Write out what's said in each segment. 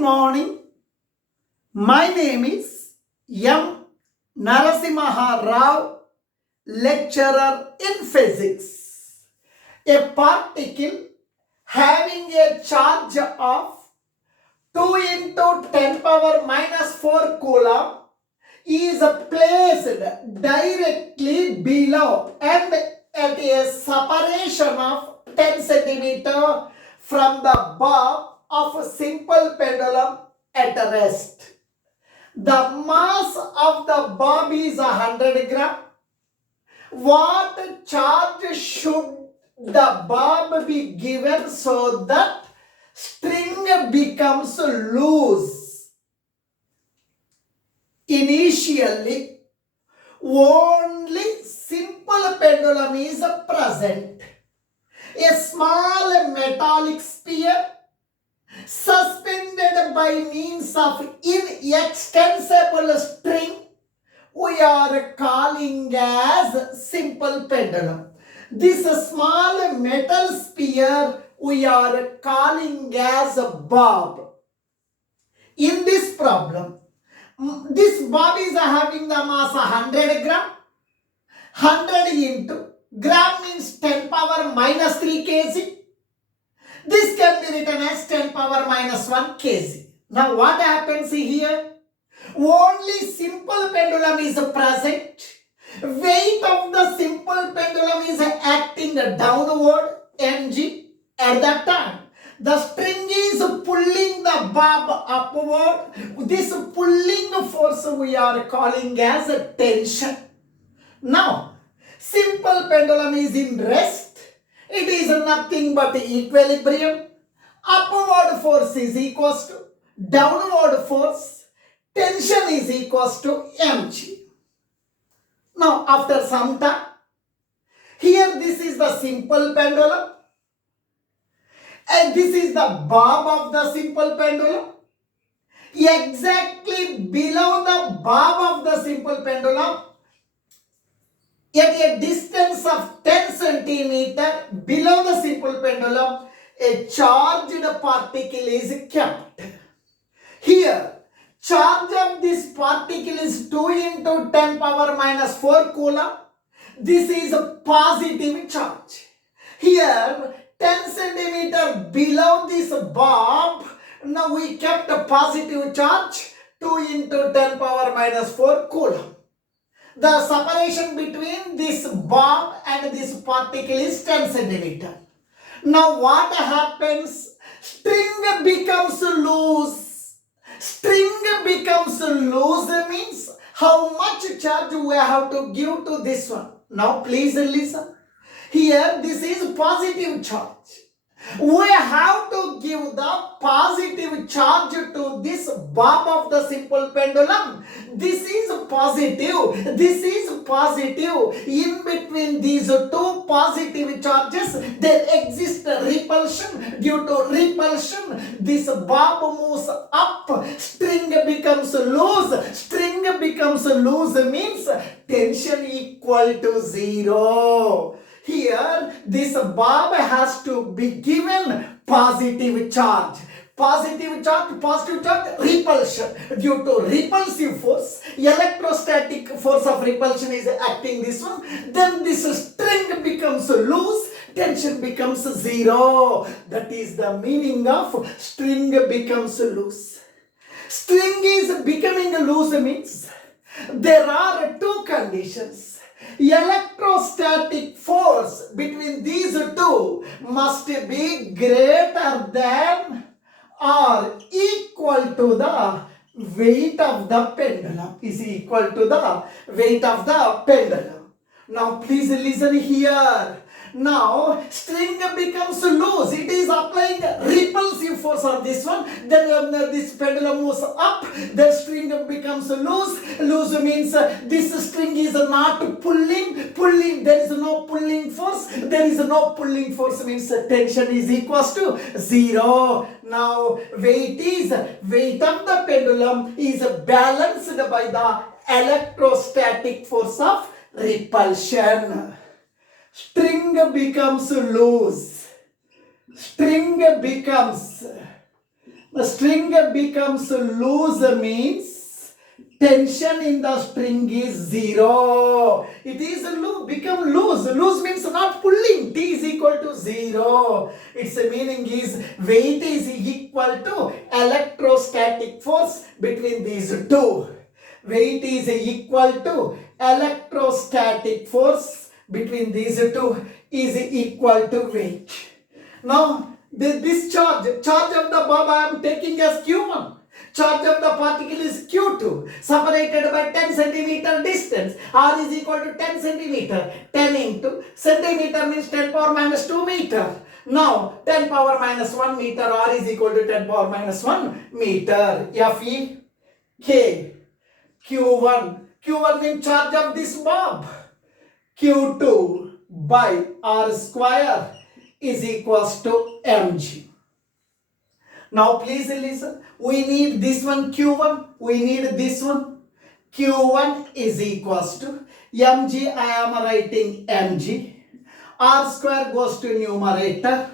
Morning. My name is M. Narasimha Rao, lecturer in physics. A particle having a charge of 2 into 10 power minus 4 coulomb is placed directly below and at a separation of 10 centimeter from the bob of a simple pendulum at rest. The mass of the bob is 100 gram. What charge should the bob be given so that string becomes loose? Initially, only simple pendulum is present. A small metallic sphere suspended by means of inextensible string we are calling as simple pendulum. This small metal sphere we are calling as a bob. In this problem, this bob is having the mass 100 gram. 100 into gram means 10 power minus 3 kg. This can be written as 10 power minus 1 kg. Now what happens here? Only simple pendulum is present. Weight of the simple pendulum is acting downward, mg. At that time, the string is pulling the bob upward. This pulling force we are calling as a tension. Now, simple pendulum is in rest. It is nothing but equilibrium. Upward force is equals to downward force. Tension is equals to mg. Now, after some time, here this is the simple pendulum. And this is the bob of the simple pendulum. Exactly below the bob of the simple pendulum, at a distance of 10 centimeter below the simple pendulum, a charged particle is kept. Here, charge of this particle is 2 into 10 power minus 4 coulomb. This is a positive charge. Here, 10 centimeter below this bob, now we kept a positive charge 2 into 10 power minus 4 coulomb. The separation between this bob and this particle is 10 centimeter. Now what happens? String becomes loose. String becomes loose means how much charge we have to give to this one. Now please listen. Here this is positive charge. We have to give the positive charge to this bob of the simple pendulum. This is positive. This is positive. In between these two positive charges, there exists repulsion. Due to repulsion, this bob moves up. String becomes loose. String becomes loose means tension equal to 0. Here, this bob has to be given positive charge. Positive charge, repulsion. Due to repulsive force, electrostatic force of repulsion is acting this one. Then this string becomes loose, tension becomes 0. That is the meaning of string becomes loose. String is becoming loose means there are two conditions. Electrostatic force between these two must be greater than or equal to the weight of the pendulum. Is equal to the weight of the pendulum. Now please listen here. Now string becomes loose. It is applying repulsive force on this one. Then this pendulum moves up. The string becomes loose. Loose means this string is not pulling. Pulling, there is no pulling force. There is no pulling force means tension is equals to 0. Now weight of the pendulum is balanced by the electrostatic force of repulsion. String becomes loose. String becomes The string becomes loose means tension in the string is 0. It is become loose. Loose means not pulling. T is equal to 0. Its meaning is weight is equal to electrostatic force between these two. Weight is equal to electrostatic force between these two is equal to weight. Now, this charge of the bulb I am taking as Q1. Charge of the particle is Q2, separated by 10 centimeter distance. R is equal to 10 centimeter. 10 into centimeter means 10 power minus 2 meter. Now, 10 power minus 1 meter, R is equal to 10 power minus 1 meter. Fe, K, Q1. Q1 means charge of this bulb. Q2 by R square is equals to mg. Now please listen. We need this one Q1. We need this one. Q1 is equals to mg. I am writing mg. R square goes to numerator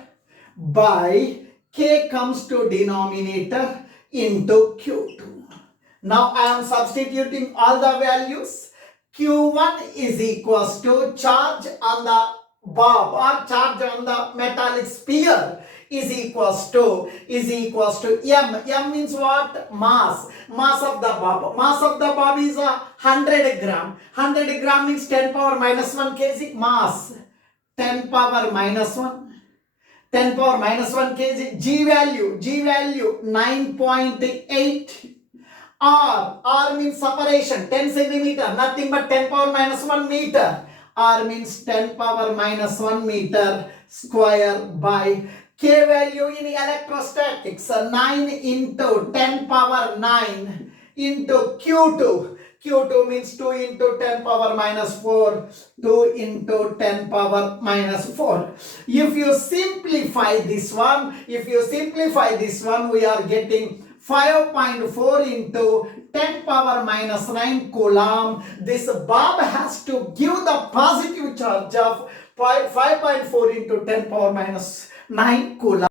by K comes to denominator into Q2. Now I am substituting all the values. Q1 is equals to charge on the bulb or charge on the metallic sphere is equals to m. M means what? Mass. Mass of the bulb. Mass of the bulb is 100 gram. 100 gram means 10 power minus 1 kg. Mass 10 power minus 1. 10 power minus 1 kg. G value 9.8. R means separation, 10 centimeter, nothing but 10 power minus 1 meter. R means 10 power minus 1 meter square by K value in electrostatics, 9 into 10 power 9 into Q2. Q2 means 2 into 10 power minus 4, 2 into 10 power minus 4. If you simplify this one, we are getting 5.4 into 10 power minus 9 coulomb. This bulb has to give the positive charge of 5.4 into 10 power minus 9 coulomb.